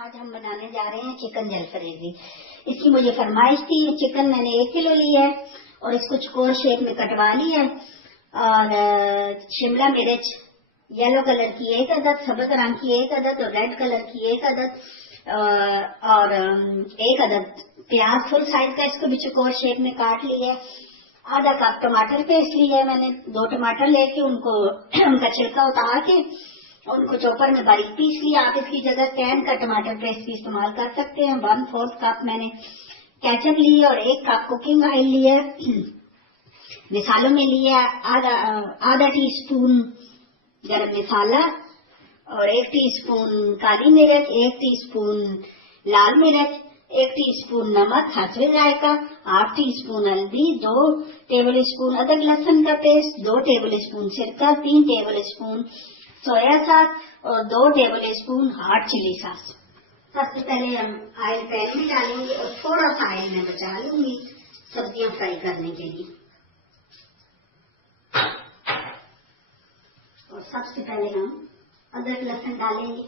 आज हम बनाने जा रहे हैं चिकन जलफरेजी। इसकी मुझे फरमाइश थी। चिकन मैंने 1 किलो लिया है और इसको चकोर शेप में कटवा लिया है। और शिमला मिर्च येलो कलर की 1 अदद, सब्ज रंग की 1 अदद और रेड कलर की 1 अदद और 1 अदद प्याज फुल साइज का, इसको भी चकोर शेप में काट लिया है। आधा कप टमाटर पेस्ट लिया है मैंने। 2 टमाटर लेके उनको उनका छिलका उतार के उनको चॉपर में बारीक पीस लिया। आप इसकी जगह कैन का टमाटर पेस्ट भी इस्तेमाल कर सकते हैं। 1/4 कप मैंने केचप लिया और 1 कप कुकिंग ऑयल लिया। मसालों में लिया आधा टीस्पून गरम मसाला और 1 टीस्पून काली मिर्च, 1 टीस्पून लाल मिर्च, 1 टीस्पून नमक हसबे जायका, 1/2 टीस्पून हल्दी, 2 टेबल स्पून अदरक लहसुन का पेस्ट, 2 टेबल स्पून सिरका, 3 टेबल स्पून सोया सॉस और 2 tablespoon hot chilli sauce. सबसे पहले हम ऑयल पैन में डालेंगे और थोड़ा सा ऑयल में बचा लूंगी सब्जियां फ्राई करने के लिए। और सबसे पहले हम अदरक लहसुन डालेंगे।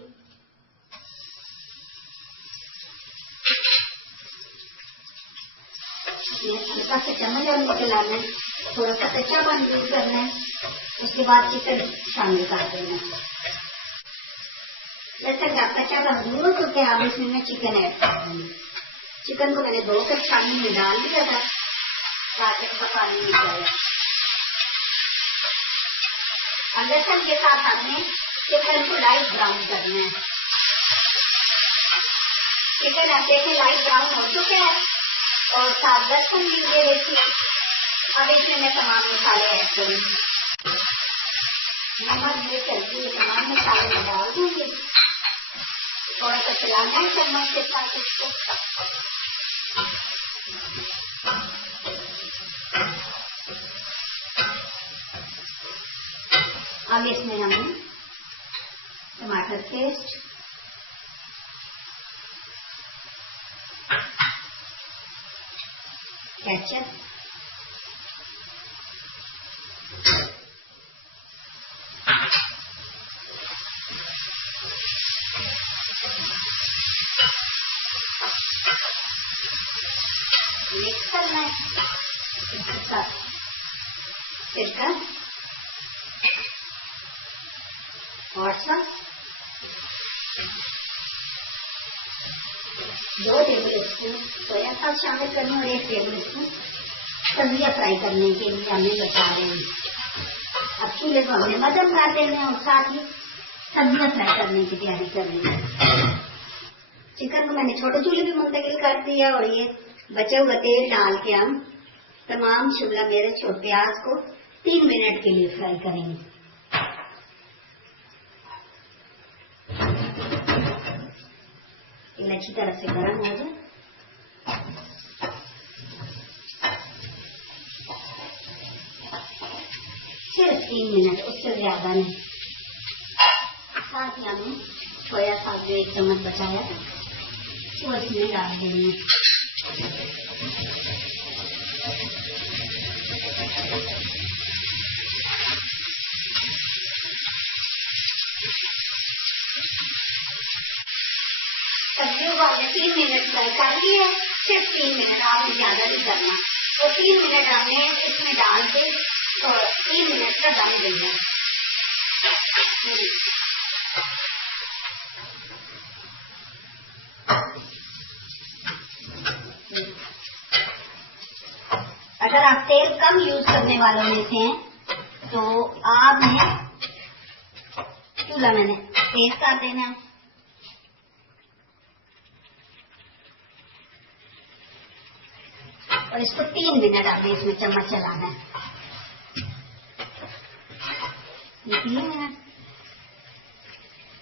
हल्का सा चम्मच और निकलाना है, थोड़ा सा कच्चापन दूर करना है। उसके बाद चिकन शामिल कर देना है। जब तक आप कच्चापन दूर हो तो आप इसमें मैं चिकन ऐड कर दूंगी। चिकन को मैंने 2 कप पानी में डाल दिया था ताकि इसका पानी निकले। और लहसुन के साथ हमने चिकन को लाइट ब्राउन करना है। चिकन आप देखें लाइट ब्राउन हो चुका है और साथ लहसुन भी दे देती है। अब इसमें मैं तमाम मसाले ऐड करूंगी। नमक मिर्च हल्दी तमाम मसाले में डाल दूंगी। थोड़ा सा चलाना है चम्मच के साथ इसको। अब इसमें हम टमाटर पेस्ट, केचप, मिक्स करना है, सिरका, hot sauce, 2 table spoon soya sauce शामिल करना और 1 टेबल स्पून सब्जियां फ्राई करने के लिए हमें बचा रहे हैं। अब चूल्हे को हमने मध्यम कर देना है और साथ ही सब्जियां फ्राई करने की तैयारी कर रही है। चिकन को मैंने छोटे चूल्हे पे मुंतकिल कर दिया और ये बचे हुए तेल डाल के हम तमाम शिमला मिर्च और प्याज को 3 मिनट के लिए फ्राई करेंगे। ये अच्छी तरह से गर्म हो जाए। सिर्फ 3 मिनट, उससे ज्यादा नहीं। साथ ही हमने सोया सॉस जो 1 चम्मच बचाया था वो इसमें डाल देंगे। सब्जियों को हमने 3 मिनट फ्राई कर लिया है। सिर्फ 3 मिनट, आपने ज्यादा नहीं करना। और 3 मिनट हमने इसमें डाल के 3 मिनट का दम देना। अगर आप तेल कम यूज करने वालों में से हैं तो आपने चूल्हा मैंने तेज कर देना है। और इसको 3 मिनट आपने इसमें चम्मच चलाना है। 3 मिनट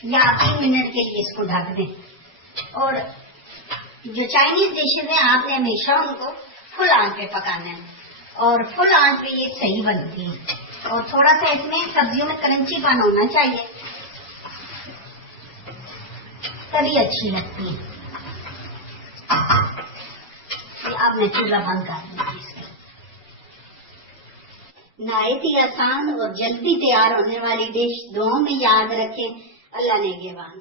या 3 मिनट के लिए इसको ढक दें। और जो चाइनीज डिशेज हैं आपने हमेशा उनको फुल आंच पे पकाना है और फुल आंच पे ये सही बनती है। और थोड़ा सा इसमें सब्जियों में क्रंचीपन होना चाहिए तभी अच्छी लगती है। अब मैं चूल्हा बंद कर दूंगी। नहायत ही आसान और जल्दी तैयार होने वाली डिश दुआओं में याद रखें। अल्लाह नेगेबान।